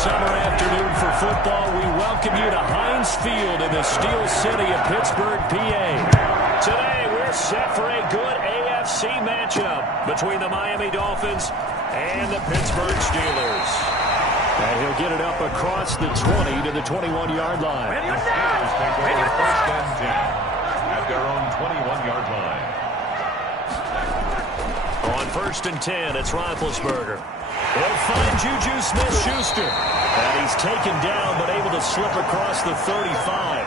summer afternoon for football. We welcome you to Heinz Field in the Steel City of Pittsburgh, PA. Today, we're set for a good AFC matchup between the Miami Dolphins and the Pittsburgh Steelers. And he'll get it up across the 20 to the 21-yard line. First and 10 at their own 21-yard line. On first and 10, it's Roethlisberger. He'll find Juju Smith-Schuster. And he's taken down, but able to slip across the 35.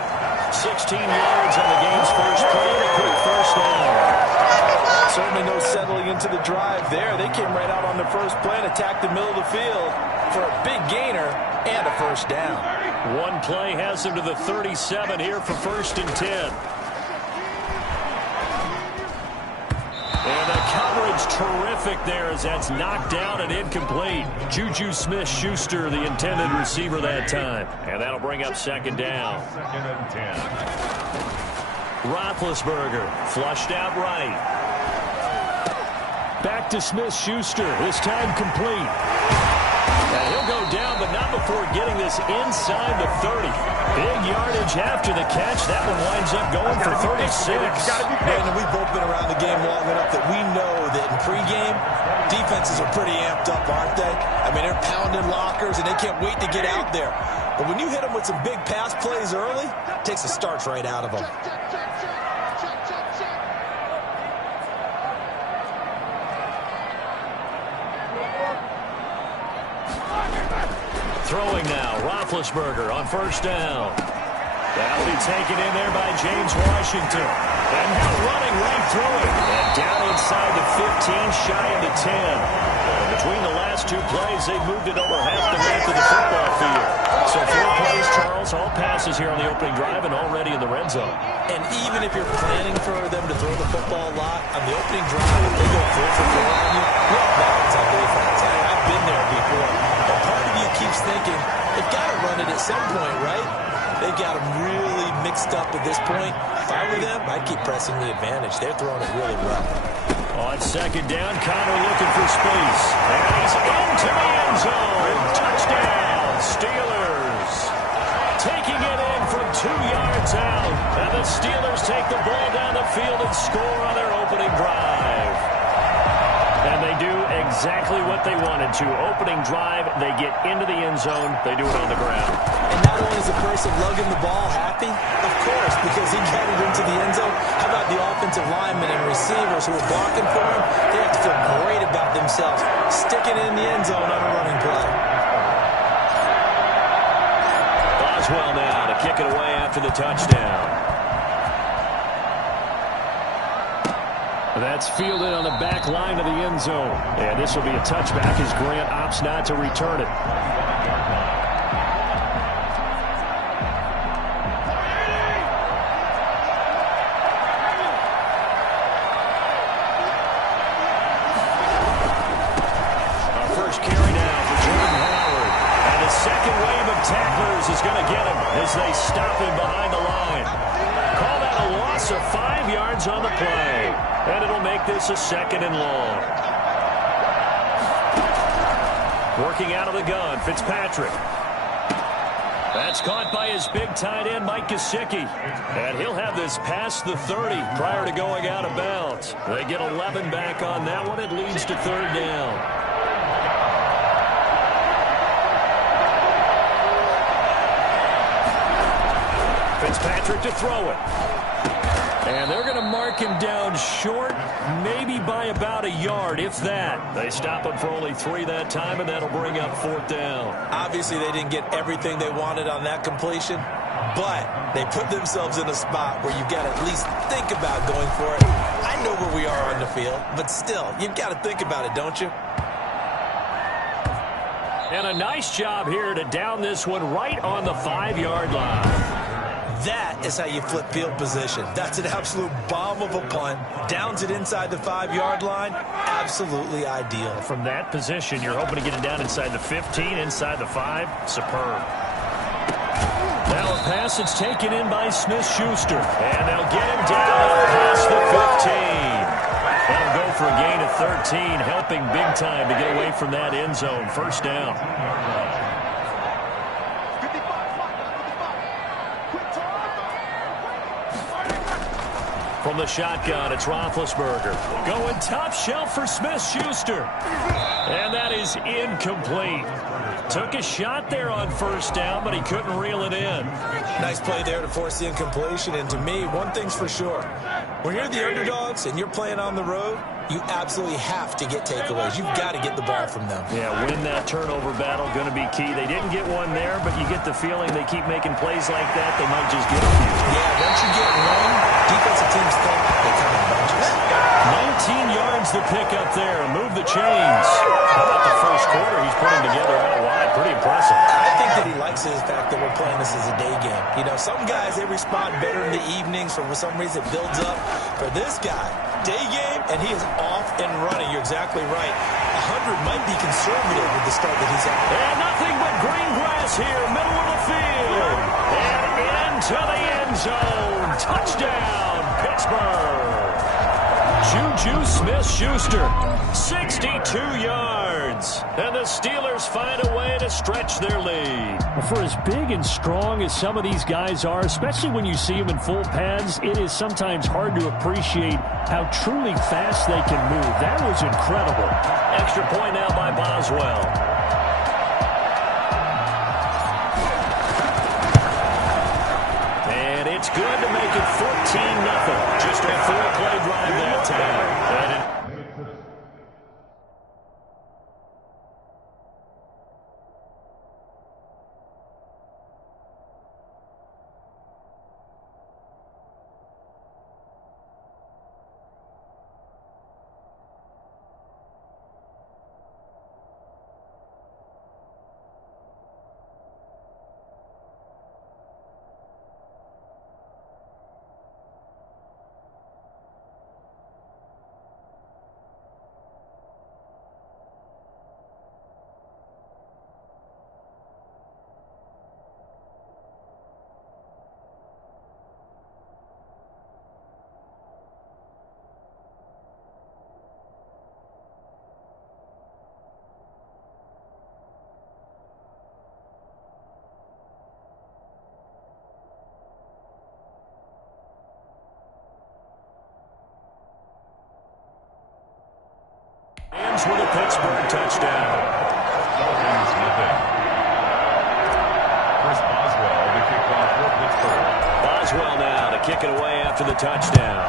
16 yards on the game's first play, and a quick first down. Certainly no settling into the drive there. They came right out on the first play and attacked the middle of the field for a big gainer and a first down. One play has him to the 37 here for first and 10. And the coverage terrific there as that's knocked down and incomplete. Juju Smith-Schuster, the intended receiver that time. And that'll bring up second down. Second and 10. Roethlisberger flushed out right. Back to Smith-Schuster, this time complete. And he'll go down, but not before getting this inside the 30. Big yardage after the catch. That one winds up going for 36. Brandon, we've both been around the game long enough that we know that in pregame, defenses are pretty amped up, aren't they? I mean, they're pounding lockers, and they can't wait to get out there. But when you hit them with some big pass plays early, it takes the starch right out of them. Throwing now, Roethlisberger on first down. That'll be taken in there by James Washington. And now running right through it. And down inside the 15, shy of the 10. And between the last two plays, they've moved it over half the length of the football field. So 4 plays, Charles, all passes here on the opening drive and already in the red zone. And even if you're planning for them to throw the football a lot, on the opening drive, if they go 4 for 4 on you, look balance on defense. I've been there before. But part of you keeps thinking, they've got to run it at some point, right? They've got them really mixed up at this point. If I were them, I'd keep pressing the advantage. They're throwing it really well. On second down, Connor looking for space. And he's into the end zone. Touchdown, Steelers. Taking it in from 2 yards out. And the Steelers take the ball down the field and score on their opening drive. And they do exactly what they wanted to. Opening drive, they get into the end zone. They do it on the ground. And not only is the person lugging the ball happy, of course, because he got it into the end zone. How about the offensive linemen and receivers who are blocking for him? They have to feel great about themselves, sticking it in the end zone on a running play. Boswell now to kick it away after the touchdown. That's fielded on the back line of the end zone. And this will be a touchback as Grant opts not to return it. Our first carry now for Jordan Howard. And the second wave of tacklers is going to get him as they stop him behind the line. Call that a loss of 5 yards on the play. And it'll make this a second and long. Working out of the gun, Fitzpatrick. That's caught by his big tight end, Mike Gesicki. And he'll have this past the 30 prior to going out of bounds. They get 11 back on that one. It leads to third down. Fitzpatrick to throw it. And they're going to mark him down short, maybe by about a yard, if that. They stop him for only 3 that time, and that'll bring up fourth down. Obviously, they didn't get everything they wanted on that completion, but they put themselves in a spot where you've got to at least think about going for it. I know where we are on the field, but still, you've got to think about it, don't you? And a nice job here to down this one right on the 5-yard line. That is how you flip field position. That's an absolute bomb of a punt. Downs it inside the 5-yard line. Absolutely ideal. From that position, you're hoping to get it down inside the 15, inside the 5. Superb. Now a pass that's taken in by Smith-Schuster. And they'll get him down past the 15. That'll go for a gain of 13, helping big time to get away from that end zone. First down. From the shotgun, it's Roethlisberger. Going top shelf for Smith-Schuster. And that is incomplete. Took a shot there on first down, but he couldn't reel it in. Nice play there to force the incompletion. And to me, one thing's for sure. When you're the underdogs and you're playing on the road, you absolutely have to get takeaways. You've got to get the ball from them. Yeah, win that turnover battle, going to be key. They didn't get one there, but you get the feeling they keep making plays like that, they might just get a few. Yeah, once you get one, defensive teams think they come in bunches. 19 yards to pick up there. Move the chains. How about the first quarter he's putting together out wide? Pretty impressive. I think that he likes the fact that we're playing this as a day game. You know, some guys, they respond better in the evenings. For some reason, it builds up. For this guy, day game, and he is off and running. You're exactly right. 100 might be conservative with the start that he's at. And nothing but green grass here, middle of the field. And into the end zone. Touchdown, Pittsburgh. Juju Smith-Schuster, 62 yards. And the Steelers find a way to stretch their lead. For as big and strong as some of these guys are, especially when you see them in full pads, it is sometimes hard to appreciate how truly fast they can move. That was incredible. Extra point now by Boswell. And it's good to make it 14-0. Just a 4-play drive that time. Ends with a Pittsburgh touchdown. Chris Boswell to kick off for Pittsburgh. Boswell now to kick it away after the touchdown.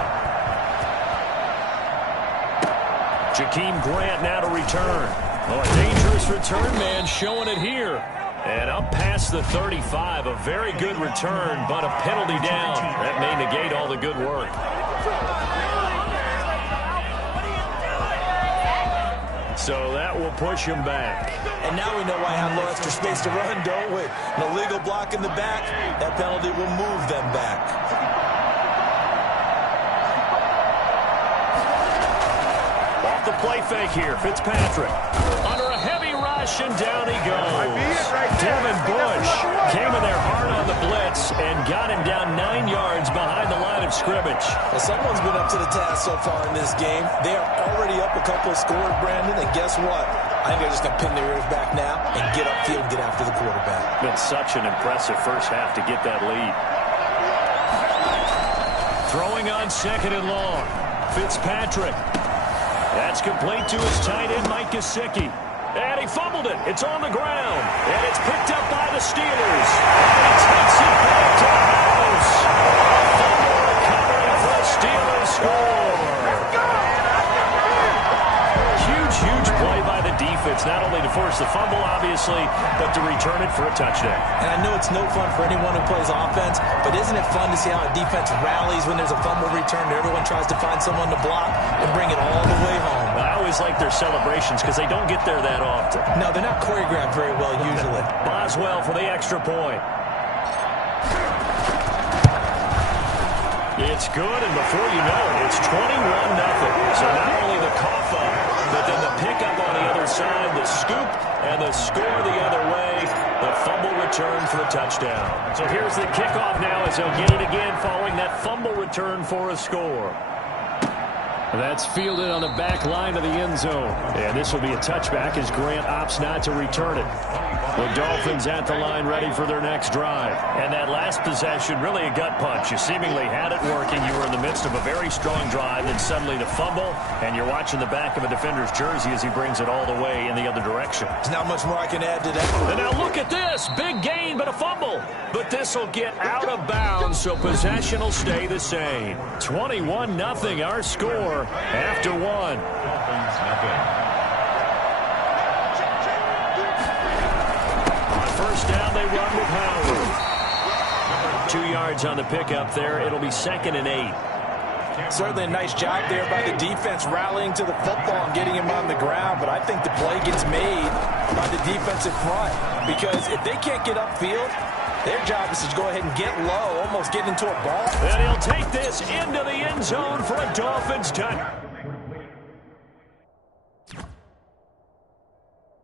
Jakeem Grant now to return. Oh, a dangerous return man showing it here. And up past the 35, a very good return, but a penalty down. That may negate all the good work. So that will push him back. And now we know why I have no extra space to run, don't we? An illegal block in the back. That penalty will move them back. Off the play fake here, Fitzpatrick. Under a heavy rush, and down he goes. Devin Bush came in there hard on the blitz and got him down 9 yards behind the line of scrimmage. Well, someone's been up to the task so far in this game. They are already up a couple of scores, Brandon, and guess what? I think they're just going to pin their ears back now and get upfield and get after the quarterback. Been such an impressive first half to get that lead. Throwing on 2nd and long. Fitzpatrick. That's complete to his tight end, Mike Gesicki. And he fumbled it. It's on the ground. And it's picked up by the Steelers. And he takes it back to the house. Fumble recovery for the Steelers score. Huge play by the defense, not only to force the fumble, obviously, but to return it for a touchdown. And I know it's no fun for anyone who plays offense, but isn't it fun to see how a defense rallies when there's a fumble return and everyone tries to find someone to block and bring it all the way home? I always like their celebrations because they don't get there that often. No, they're not choreographed very well usually. Boswell for the extra point. It's good, and before you know it, it's 21-0. So not only the cough up, but then the pickup on the other side, the scoop, and the score the other way. The fumble return for a touchdown. So here's the kickoff now as they'll get it again following that fumble return for a score. That's fielded on the back line of the end zone. And this will be a touchback as Grant opts not to return it. The Dolphins at the line ready for their next drive. And that last possession, really a gut punch. You seemingly had it working. You were in the midst of a very strong drive, then suddenly the fumble, and you're watching the back of a defender's jersey as he brings it all the way in the other direction. There's not much more I can add to that. And now look at this. Big gain, but a fumble. But this will get out of bounds, so possession will stay the same. 21-0 our score after one. Dolphins nothing. On first down, they run with Howard. 2 yards on the pickup there. It'll be 2nd and 8. Certainly a nice job there by the defense rallying to the football and getting him on the ground, but I think the play gets made by the defensive front because if they can't get upfield, their job is to go ahead and get low, almost get into a ball. And he'll take this into the end zone for a Dolphins touchdown.